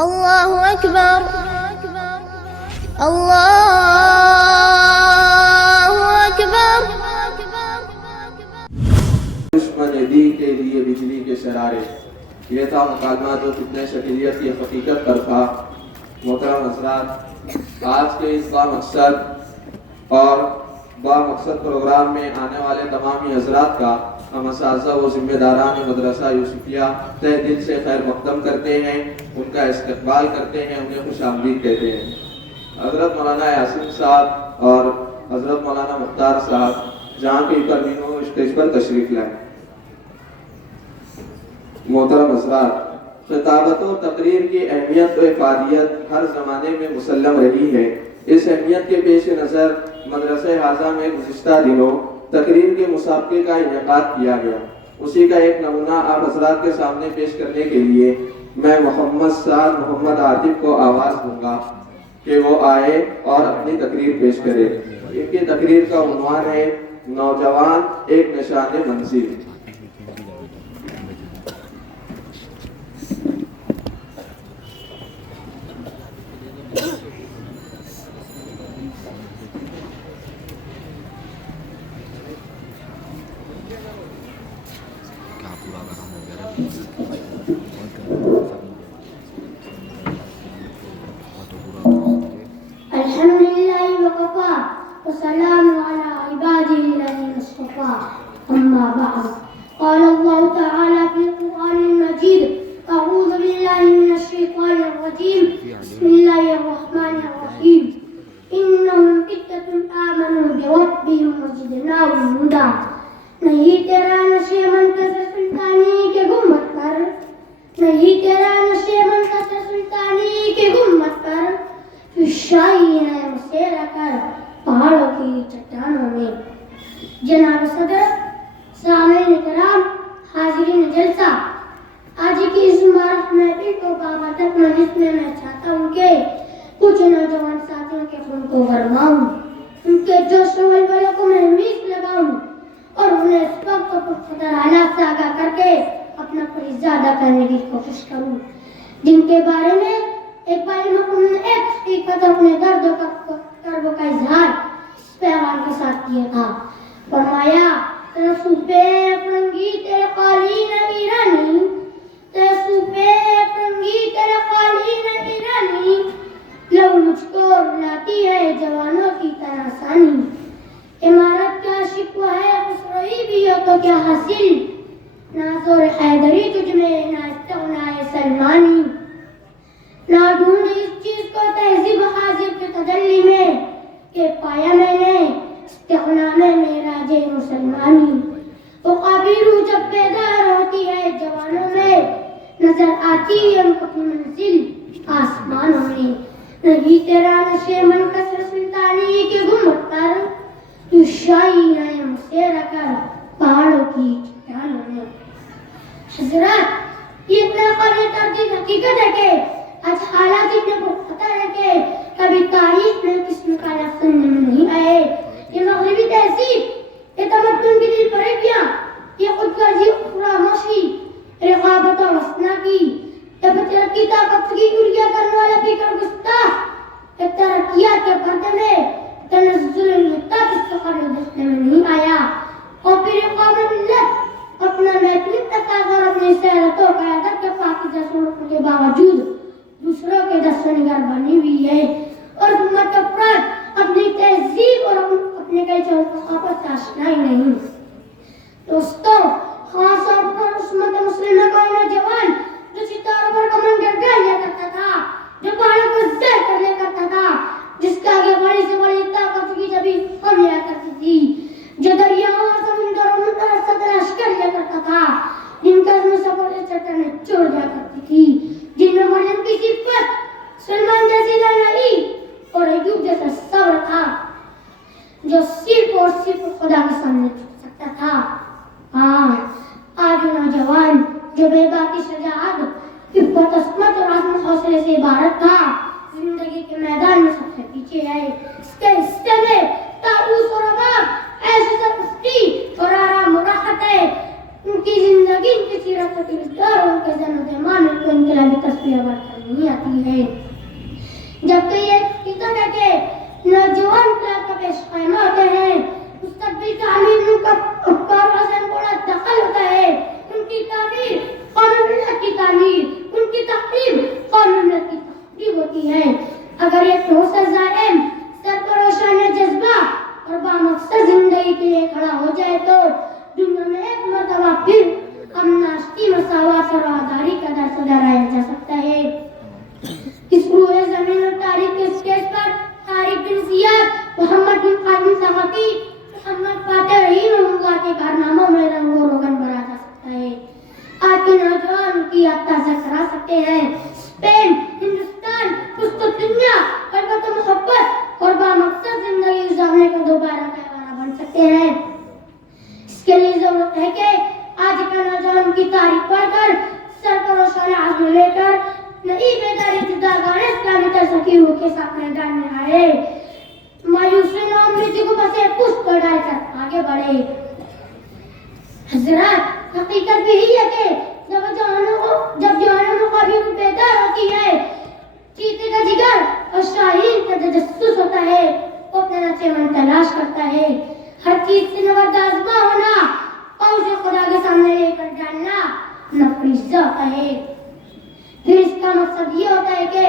اللہ اکبر اللہ اکبر. دشمن دی کے لیے بجلی کے شرارے. یہ تھا مکالمہ جو فتنہ شکلیت کی حقیقت پر تھا. محترم حضرات، آج کے اس با مقصد پروگرام میں آنے والے تمامی حضرات کا ہم اساتذہ و ذمہ داران مدرسہ یوسفیہ تہ دل سے خیر مقدم کرتے ہیں، ان کا استقبال کرتے ہیں، انہیں خوش آمدید کہتے ہیں. حضرت مولانا یاسین صاحب اور حضرت مولانا مختار صاحب جہاں کی پروینوں اسٹیج پر تشریف لائیں. محترم حضرات، خطابت و تقریر کی اہمیت و افادیت ہر زمانے میں مسلم رہی ہے. اس اہمیت کے پیش نظر مدرسہ حاضہ میں گزشتہ دنوں تقریر کے مسابقے کا انعقاد کیا گیا. اسی کا ایک نمونہ آپ حضرات کے سامنے پیش کرنے کے لیے میں محمد سعد محمد عاطف کو آواز دوں گا کہ وہ آئے اور اپنی تقریر پیش کرے. ان کی تقریر کا عنوان ہے نوجوان ایک نشان منزل. والسلام على عباده الذين اصطفى. أما بعد، قال الله تعالى في القرآن المجيد: أعوذ بالله من الشيطان الرجيم، بسم الله الرحمن الرحيم. إنهم فتنة آمنوا بربهم وزدناهم هدى. نہیں تیرا نشے منتظر سلطانی کے گمت پر، نہیں تیرا نشے منتظر سلطانی کے گمت پر، شاہی ہے مسیرہ کر پہاڑوں کی چٹانوں میں. جناب صدر، سامعین کرام، حاضرین جلسہ، آج کی اس مبارک محفل کو بابرکت مجلس میں میں چاہتا ہوں کہ کچھ نوجوان ساتھیوں کے خون کو گرماؤں، ان کے جوش و ولولے کو محمیز لگاؤں اور انہیں اس وقت کو پرخطر حالات سے آگاہ کر کے اپنا فریضہ ادا کرنے کی کوشش کروں، جن کے بارے میں ایک بار مقام نے ایک حقیقت اپنے درد و کرب کا اظہار اس پیغام کے ساتھ کیا تھا. فرمایا: ترسوپے فرنگی تیرے قالین ایرانی، ترسوپے فرنگی تیرے قالین ایرانی، لو مجھ کو رلاتی ہے جوانوں کی طرح ثانی. عمارت کا شکوہ ہے خسروی بھی ہو تو کیا حاصل، نہ زور حیدری تجھ میں نہ استغنائے سلمانی. نہ ڈھونڈ اس چیز کو تہذیب حاضر کے تجلی میں کہ پایا میں نے استغنا میں معراج مسلمانی. عقابی روح جب بیدار ہوتی ہے جوانوں میں، نظر آتی ہے ان کو اپنی منزل آسمانوں میں. نہیں تیرا نشے منکسر سلطانی کے گمت پر، تو شاہی ہے مسیرہ کر پہاڑوں کی چٹانوں میں. حضرات، یہ اتنا قابل تردید حقیقت ہے کہ آج حالات اتنے پرخطر ہے کہ کبھی تاریخ میں قسم کا لفظ سننے میں نہیں آئے. یہ مغربی تہذیب، یہ تمدن کی دل فریبیاں، یہ خود غرضی فراموشی، رقابت اور وسنا کی، یہ فطرت کی طاقت کی گریا کرنے والا فکر گستاخ، یہ ترقیات کے پردے میں تنزل الحطہ کس کو قبل دیکھنے میں نہیں آیا. اور پھر قوم ملت اپنا محفل تقاضا اور اپنی سیرت و قیادت کے پاکیزہ سلوک کے باوجود دوسروں کے دست و نگر بنی ہوئی ہے، اور امت افراد اپنی تہذیب اور اپنے کلچر و ثقافت سے آشنا ہی نہیں. دوستو، خاص طور پر اس امت مسلمہ کا نوجوان جو ستاروں پر کمن گرگا لیا کرتا تھا، جو پہاڑوں کو زیر کر لیا کرتا تھا، جس کا آگے بڑی سے بڑی طاقت کی جبھی کم لیا کرتی تھی، جو دریاؤں اور سمندروں میں ترسا تلاش کر لیا کرتا تھا، جن کا میں سفر چٹانیں چھوڑ دیا کرتی تھی، جن میں مریم کی صفت، سلمان جیسی لڑائی اور ایوب جیسا صبر تھا، جو صرف اور صرف خدا کے سامنے جھک سکتا تھا. ہاں، آج نوجوان جو بے باکی شجاعت، عفت عصمت اور عزم حوصلے سے عبارت تھا، زندگی کے میدان میں سب سے پیچھے ہے. اس کے حصے میں طاؤس اور عذاب، عیش و سرپرستی اور آرام و راحت ہے. ان کی زندگی، ان کی سیرت و کردار اور ان کے ذہن و دماغ میں کوئی انقلابی تصویر برقرار نہیں آتی. جاتی ہے. جبکہ یہ حقیقت ہے کہ نوجوان کا پیش خیمہ ہوتے ہیں، مستقبل تعلیم کا افکار سے بڑا دخل ہوتا ہے. ان کی تعمیر قانون اللہ کی تعمیر، ان کی تحقیق قانون اللہ کی تحقیق ہوتی ہے. اگر ایک ٹھوسر زائم سرپروشان جذبہ اور بامقصد زندگی کے لیے کھڑا ہو جائے تو دنیا میں ایک مرتبہ پھر امن آشتی مساوات اور آزادی کا درس دہرایا جا سکتا ہے. اس روح زمین اور تاریخ کے اسٹیج پر طارق بن زیاد، محمد بن قاسم ثقفی، محمد فاتح رحیم اللہ کے کارناموں میں رنگ و روغن بھرا جا سکتا ہے. آج کے نوجوان کی یاد تازہ کرا سکتے ہیں. اسپین، ہندوستان، قسطنطنیہ، البتہ محبت اور بامقصد زندگی گزارنے کا دوبارہ کہوارہ بن سکتے ہیں. اس کے لیے ضرورت ہے کہ آج کے نوجوان کی تاریخ پڑھ کر سرپروشان عزم لے کر نئی بیداری جداگان اسلامی ترسکیوں کے ساتھ میدان میں آئے، مایوسی نہ امیدی کو بسے پشت پر ڈال کر آگے بڑھے. حضرات، حقیقت بھی یہی ہے کہ جب جوانوں کو کبھی بیدار ہوتی ہے، چیتے کا جگر اور شاہین کا تجسس ہوتا ہے، وہ اپنا نچے من تلاش کرتا ہے. ہر چیز سے نوردازمہ ہونا اور اسے خدا کے سامنے لے کر جاننا نفریزہ ہوتا ہے. پھر اس کا مقصد یہ ہوتا ہے کہ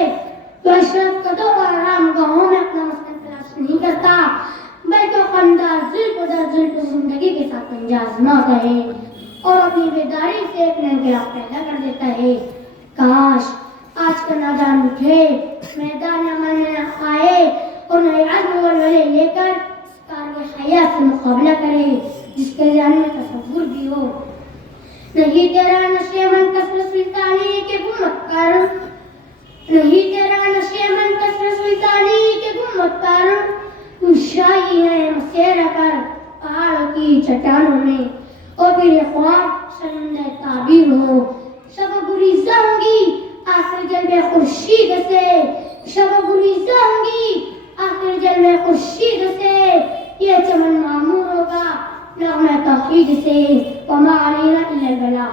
وہ اشرف قدوں اور آرام گاہوں میں اپنا مسکن تلاش نہیں کرتا، بلکہ خاندار ذل کو در ذل کو زندگی کے ساتھ انجازمہ ہوتا ہے اور اپنی بیداری سے ایک نیا انقلاب پیدا کر دیتا ہے. کاش آج کا نوجوان اٹھے، میدان عمل میں آئے اور نئے عزم و ولولے لے کر اس کار حیات سے مقابلہ کرے جس کے ذہن میں تصور بھی ہو. نہیں تیرا نشے من کسر سلطانی کے گمت کر، نہیں تیرا نشے من کسر سلطانی کے گمت کر، تو شاہی ہے مسیر کر پہاڑوں کی چٹانوں میں. اور پھر یہ خواب شرمندہ تعبیر ہو، شب گریزہ ہوں گی آخر جلوے خورشید سے، شب گریزہ ہوں گی آخر جلوے خورشید سے. یہ چمن معمور ہوگا نغمہ توحید سے. وما علینا الا البلاغ.